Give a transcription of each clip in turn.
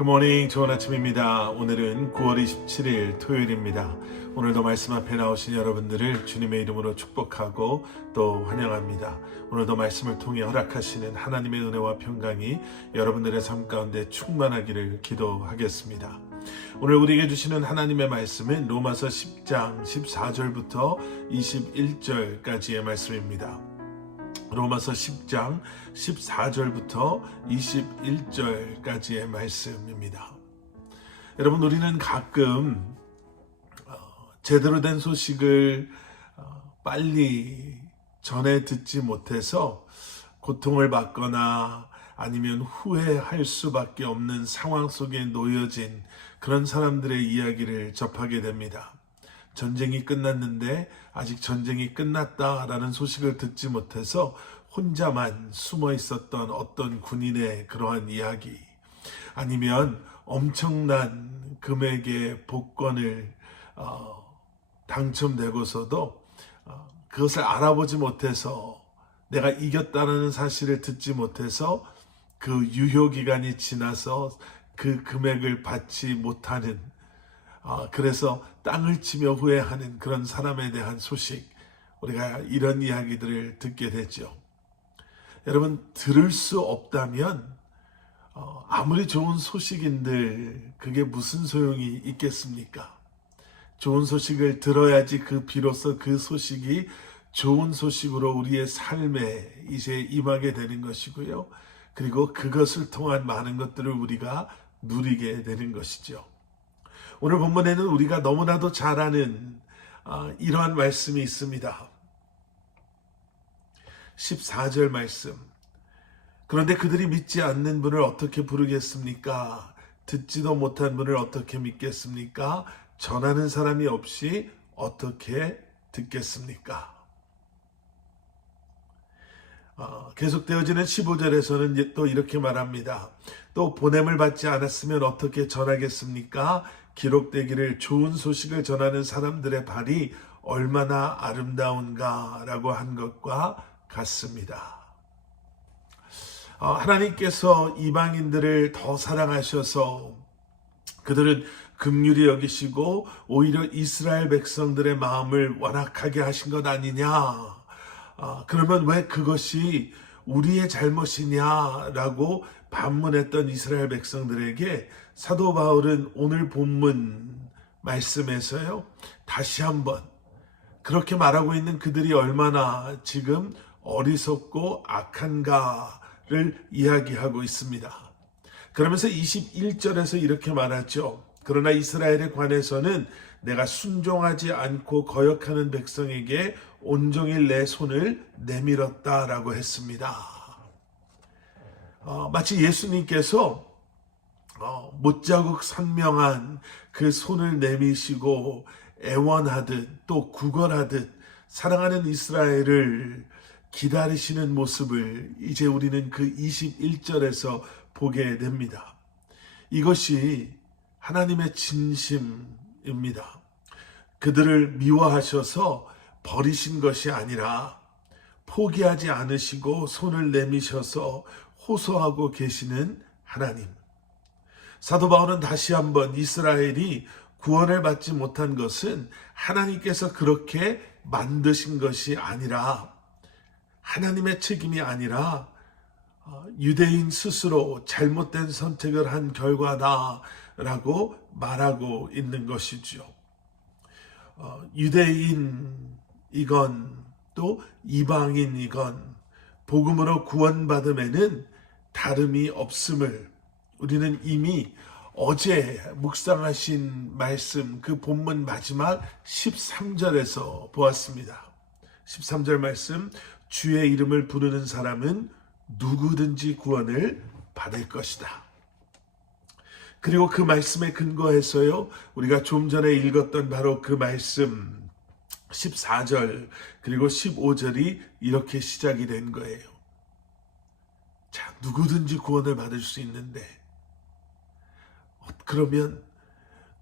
굿모닝, 좋은 아침입니다. 오늘은 9월 27일 토요일입니다. 오늘도 말씀 앞에 나오신 여러분들을 주님의 이름으로 축복하고 또 환영합니다. 오늘도 말씀을 통해 허락하시는 하나님의 은혜와 평강이 여러분들의 삶 가운데 충만하기를 기도하겠습니다. 오늘 우리에게 주시는 하나님의 말씀은 로마서 10장 14절부터 21절까지의 말씀입니다. 로마서 10장 14절부터 21절까지의 말씀입니다. 여러분, 우리는 가끔 제대로 된 소식을 빨리 전해 듣지 못해서 고통을 받거나 아니면 후회할 수밖에 없는 상황 속에 놓여진 그런 사람들의 이야기를 접하게 됩니다. 전쟁이 끝났는데 아직 전쟁이 끝났다라는 소식을 듣지 못해서 혼자만 숨어 있었던 어떤 군인의 그러한 이야기, 아니면 엄청난 금액의 복권을 당첨되고서도 그것을 알아보지 못해서 내가 이겼다는 사실을 듣지 못해서 그 유효기간이 지나서 그 금액을 받지 못하는, 그래서 땅을 치며 후회하는 그런 사람에 대한 소식, 우리가 이런 이야기들을 듣게 되죠. 여러분, 들을 수 없다면 아무리 좋은 소식인들 그게 무슨 소용이 있겠습니까? 좋은 소식을 들어야지 비로소 그 소식이 좋은 소식으로 우리의 삶에 이제 임하게 되는 것이고요. 그리고 그것을 통한 많은 것들을 우리가 누리게 되는 것이죠. 오늘 본문에는 우리가 너무나도 잘 아는 이러한 말씀이 있습니다. 14절 말씀. 그런데 그들이 믿지 않는 분을 어떻게 부르겠습니까? 듣지도 못한 분을 어떻게 믿겠습니까? 전하는 사람이 없이 어떻게 듣겠습니까? 계속되어지는 15절에서는 또 이렇게 말합니다. 또 보냄을 받지 않았으면 어떻게 전하겠습니까? 기록되기를 좋은 소식을 전하는 사람들의 발이 얼마나 아름다운가 라고 한 것과 같습니다. 하나님께서 이방인들을 더 사랑하셔서 그들은 긍휼히 여기시고 오히려 이스라엘 백성들의 마음을 완악하게 하신 것 아니냐. 그러면 왜 그것이 우리의 잘못이냐라고 반문했던 이스라엘 백성들에게 사도 바울은 오늘 본문 말씀에서요, 다시 한번 그렇게 말하고 있는 그들이 얼마나 지금 어리석고 악한가를 이야기하고 있습니다. 그러면서 21절에서 이렇게 말하죠. 그러나 이스라엘에 관해서는 내가 순종하지 않고 거역하는 백성에게 온종일 내 손을 내밀었다라고 했습니다. 마치 예수님께서 못자국 선명한 그 손을 내미시고 애원하듯 또 구걸하듯 사랑하는 이스라엘을 기다리시는 모습을 이제 우리는 그 21절에서 보게 됩니다. 이것이 하나님의 진심입니다. 그들을 미워하셔서 버리신 것이 아니라 포기하지 않으시고 손을 내미셔서 호소하고 계시는 하나님. 사도 바울은 다시 한번 이스라엘이 구원을 받지 못한 것은 하나님께서 그렇게 만드신 것이 아니라, 하나님의 책임이 아니라 유대인 스스로 잘못된 선택을 한 결과다라고 말하고 있는 것이죠. 유대인이건 또 이방인이건 복음으로 구원받음에는 다름이 없음을 우리는 이미 어제 묵상하신 말씀, 그 본문 마지막 13절에서 보았습니다. 13절 말씀, 주의 이름을 부르는 사람은 누구든지 구원을 받을 것이다. 그리고 그 말씀에 근거해서요, 우리가 좀 전에 읽었던 바로 그 말씀 14절 그리고 15절이 이렇게 시작이 된 거예요. 자, 누구든지 구원을 받을 수 있는데, 그러면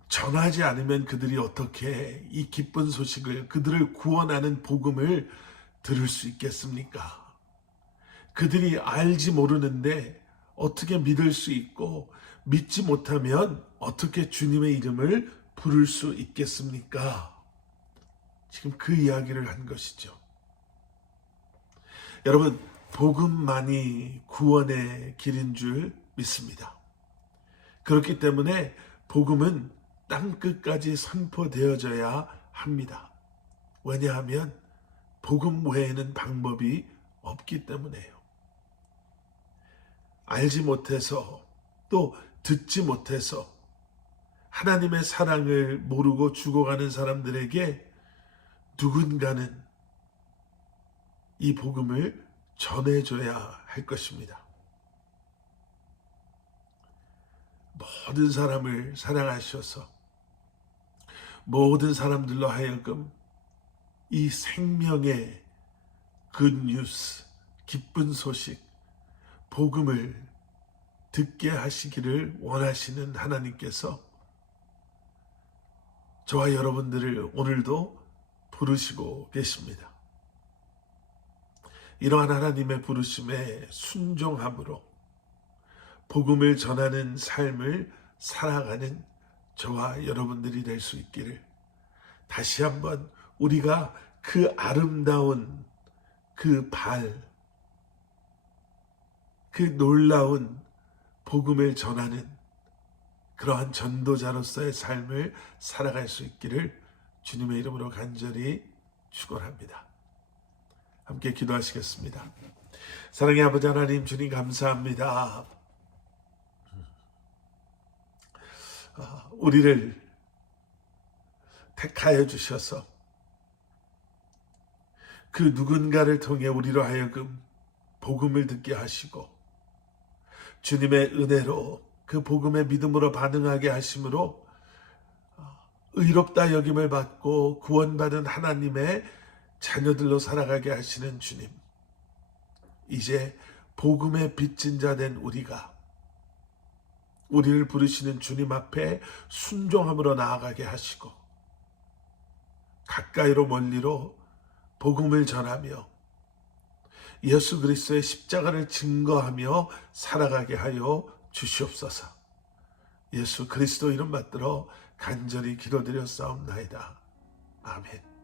전하지 않으면 그들이 어떻게 이 기쁜 소식을, 그들을 구원하는 복음을 들을 수 있겠습니까? 그들이 알지 모르는데 어떻게 믿을 수 있고, 믿지 못하면 어떻게 주님의 이름을 부를 수 있겠습니까? 지금 그 이야기를 한 것이죠. 여러분, 복음만이 구원의 길인 줄 믿습니다. 그렇기 때문에 복음은 땅끝까지 선포되어져야 합니다. 왜냐하면 복음 외에는 방법이 없기 때문에요. 알지 못해서 또 듣지 못해서 하나님의 사랑을 모르고 죽어가는 사람들에게 누군가는 이 복음을 전해줘야 할 것입니다. 모든 사람을 사랑하셔서 모든 사람들로 하여금 이 생명의 굿뉴스, 기쁜 소식, 복음을 듣게 하시기를 원하시는 하나님께서 저와 여러분들을 오늘도 부르시고 계십니다. 이러한 하나님의 부르심에 순종함으로 복음을 전하는 삶을 살아가는 저와 여러분들이 될 수 있기를 다시 한번 우리가 그 아름다운 그 놀라운 복음을 전하는 그러한 전도자로서의 삶을 살아갈 수 있기를 주님의 이름으로 간절히 축원합니다. 함께 기도하시겠습니다. 사랑의 아버지 하나님, 주님 감사합니다. 우리를 택하여 주셔서 그 누군가를 통해 우리로 하여금 복음을 듣게 하시고 주님의 은혜로 그 복음의 믿음으로 반응하게 하심으로 의롭다 여김을 받고 구원받은 하나님의 자녀들로 살아가게 하시는 주님, 이제 복음의 빚진 자 된 우리가 우리를 부르시는 주님 앞에 순종함으로 나아가게 하시고 가까이로 멀리로 복음을 전하며 예수 그리스도의 십자가를 증거하며 살아가게 하여 주시옵소서. 예수 그리스도 이름 받들어 간절히 기도드렸사옵나이다. 아멘.